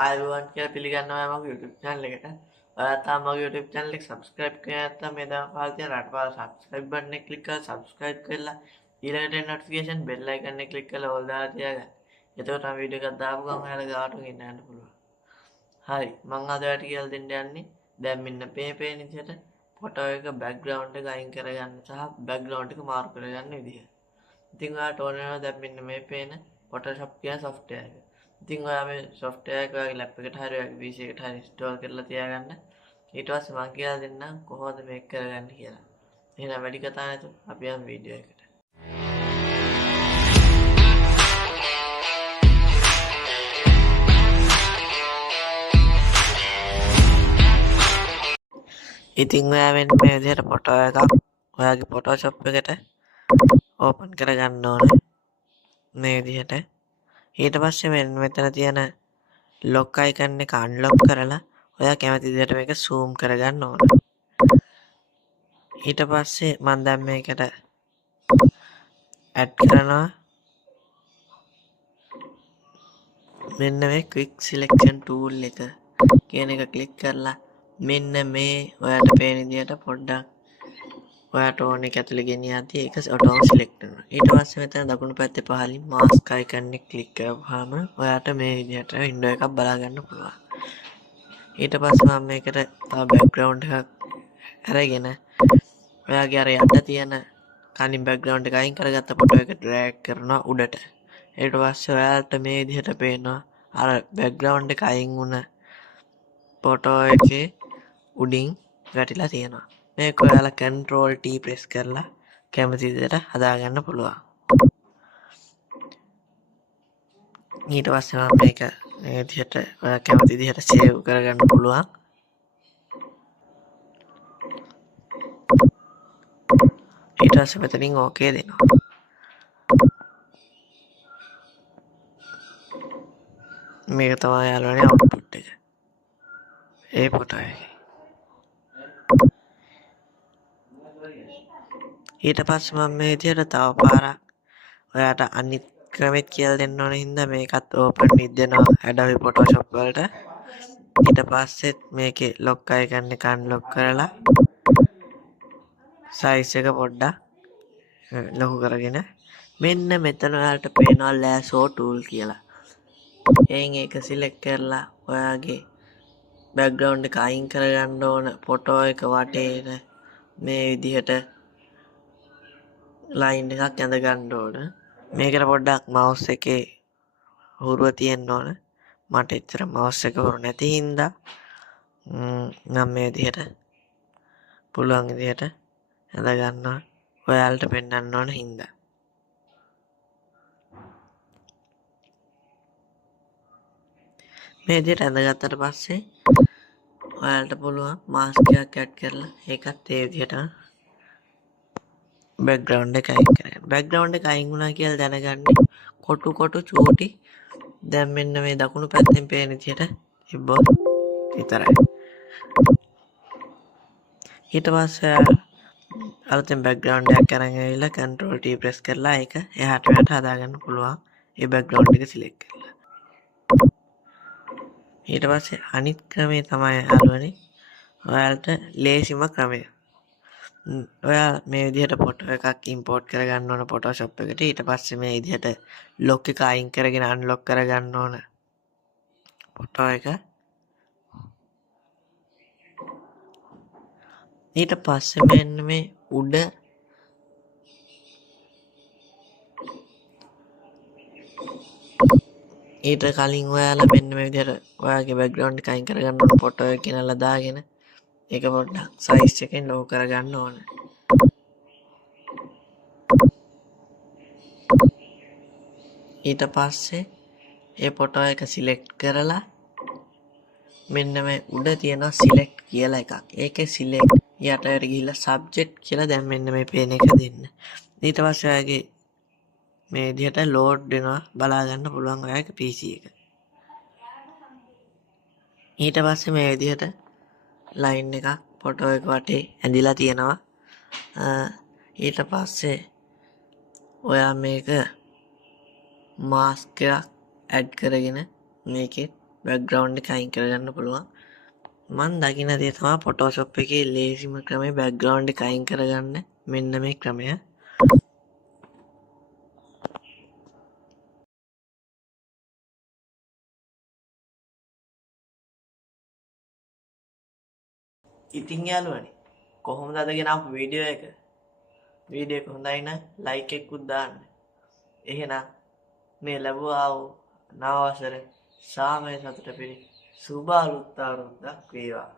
ආයුවන් කියලා පිළිගන්නවා මගේ YouTube channel එකට. ඔයාලා තාම මගේ YouTube channel එක subscribe කරේ නැත්නම් මේ දා පහළ තියෙන රටපාල subscribe button එක click කරලා subscribe කරලා ඊළඟට එන notification bell icon එක click කරලා all දාලා තියාගන්න. එතකොට මම වීඩියෝ එකක් දාපු ගමන් ඔයාලා ගාවට ගෙන්න යන්න පුළුවන්. හරි මම අද ඔයාලට කියලා දෙන්න යන්නේ දැන් මෙන්න මේ පේන විදිහට ෆොටෝ එක background එක අයින් කරගන්න සහ background එක මාරු කරගන්න විදිහ. ඉතින් ඔයාලට ඕන වෙනවා දැන් මෙන්න මේ පේන Photoshop කියන software එක. ඉතින් ඔයා මේ software එක ඔයාගේ laptop එකට හරි ඔයාගේ PC එකට හරි install කරලා තියාගන්න. ඊට පස්සේ මම කියලා දෙන්නම් කොහොමද මේක කරගන්නේ කියලා. එහෙනම් වැඩි කතා නැතුව අපි යමු වීඩියෝ එකට. ඉතින් ඔයා මෙන්න මේ විදිහට ෆොටෝ එකක් ඔයාගේ Photoshop එකට ඕපන් කරගන්න ඕනේ. මේ විදිහට. ඊට පස්සේ මෙතන තියෙන lock icon එක unlock කරලා ඔයා කැමති විදිහට මේක zoom කරගන්න ඕනේ. ඊට පස්සේ මම දැන් මේකට add කරනවා මෙන්න මේ quick selection tool එක කියන එක click කරලා මෙන්න මේ ඔයාට පේන විදිහට පොඩ්ඩක් ඔයාට ඕන එක ඇතුලේ ගෙනියද්දී ඒක ඔටෝම සිලෙක්ට් වෙනවා. ඊට පස්සේ මෙතන දකුණු පැත්තේ පහළින් මාස්ක් අයිකන් එක ක්ලික් කරපුවාම ඔයාට මේ විදිහට වින්ඩෝ එකක් බලා ගන්න පුළුවන්. ඊට පස්සේ මම මේකට තව බෑග්ග්‍රවුන්ඩ් එකක් අරගෙන ඔයාගේ අර යට තියෙන කලින් බෑග්ග්‍රවුන්ඩ් එක අයින් කරගත්ත ෆොටෝ එක ඩ්‍රෑග් කරනවා උඩට. ඊට පස්සේ ඔයාලට මේ විදිහට පේනවා අර බෑග්ග්‍රවුන්ඩ් එක අයින් වුණ ෆොටෝ එකේ උඩින් වැටිලා තියෙනවා. මේක ඔයාලා control T press කරලා කැමති විදිහට හදාගන්න පුළුවන්. ඊට පස්සේ මම මේක මේ විදිහට ඔයා කැමති විදිහට save කරගන්න පුළුවන්. ඊට පස්සේ මෙතනින් okay දෙනවා. මේක තමයි යාළුවනේ output එක. ඒ ෆොටෝ එකේ. ඊට පස්සේ මම මේ විදිහට තව පාරක් ඔයාට අනිත් ක්‍රමෙත් කියලා දෙන්න ඕන හින්දා මේකත් ඕපන් විත් දෙනවා Adobe Photoshop වලට. ඊට පස්සෙත් මේකේ lock icon එක unlock කරලා size එක පොඩ්ඩක් ලොකු කරගෙන මෙන්න මෙතන ඔයාලට පේනවා lasso tool කියලා. එයින් ඒක select කරලා ඔයාගේ background එක අයින් කරගන්න ඕන ෆොටෝ එක වටේට මේ විදිහට line එකක් ඇඳ ගන්න ඕන. මේකට පොඩ්ඩක් mouse එකේ හුරුව තියෙන්න ඕන. මට එච්චර mouse එක හුරු නැති හින්දා මම මේ විදිහට පුළුවන් විදිහට ඇඳ ගන්නවා. ඔයාලට පෙන්වන්න ඕන හින්දා. මේ විදිහට ඇඳගත්තට පස්සේ ඔයාලට පුළුවන් mask එකක් add කරලා ඒකත් ඒ විදිහට background එක අයින් කරගන්න. background එක අයින් වුණා කියලා දැනගන්නේ කොටු චූටි දැන් මෙන්න මේ දකුණු පැත්තෙන් පේන විදිහට තිබ්බොත් විතරයි. ඊට පස්සේ අලුතෙන් background එකක් අරන් ඇවිල්ලා control T press කරලා ඒක එහාට මෙහාට හදාගන්න පුළුවන්. ඒ background එක select කරලා. ඊට පස්සේ අනිත් ක්‍රමය තමයි යාළුවනේ ඔයාලට ලේසිම ක්‍රමය. ඔයා මේ විදිහට ෆොටෝ එකක් import කරගන්න ඕන Photoshop එකට. ඊට පස්සේ මේ විදිහට lock එක අයින් කරගෙන unlock කරගන්න ඕන ෆොටෝ එක. ඊට පස්සේ මෙන්න මේ උඩ ඊට කලින් ඔයාලා මෙන්න මේ විදිහට ඔයාගේ background එක අයින් කරගන්න ඕන ෆොටෝ එක ගෙනල්ලා දාගෙන ඒක පොඩ්ඩක් size එකෙන් ලොකු කරගන්න ඕන. ඊට පස්සේ ඒ ෆොටෝ එක select කරලා මෙන්න මේ උඩ තියෙන select කියලා එකක්. ඒකේ select යටට ගිහිල්ලා subject කියලා දැන් මෙන්න මේ පේන එක දෙන්න. ඊට පස්සේ ඔයාගේ මේ විදිහට load වෙනවා බලා ගන්න පුළුවන් ඔයාගේ PC එක. ඊට පස්සේ මේ විදිහට line එකක් ෆොටෝ එක වටේ ඇඳිලා තියෙනවා. ඊට පස්සේ ඔයා මේක mask එකක් add කරගෙන මේකේ බෑග්‍රවුන්ඩ් එක අයින් කරගන්න පුළුවන්. මන් දකින දේ තමයි ෆොටෝෂොප් එකේ ලේසිම ක්‍රමය බෑග්‍රවුන්ඩ් එක අයින් කරගන්න. මෙන්න මේ ක්‍රමය. ඉතින් යාළුවනේ කොහොමද අද ගෙනාපු වීඩියෝ එක? වීඩියෝ එක හොඳයි නම් ලයික් එකකුත් දාන්න. එහෙනම් මේ ලැබුවා වූ නව වසර සාමය සතුට පිරි සුබ අලුත් අවුරුද්දක් වේවා.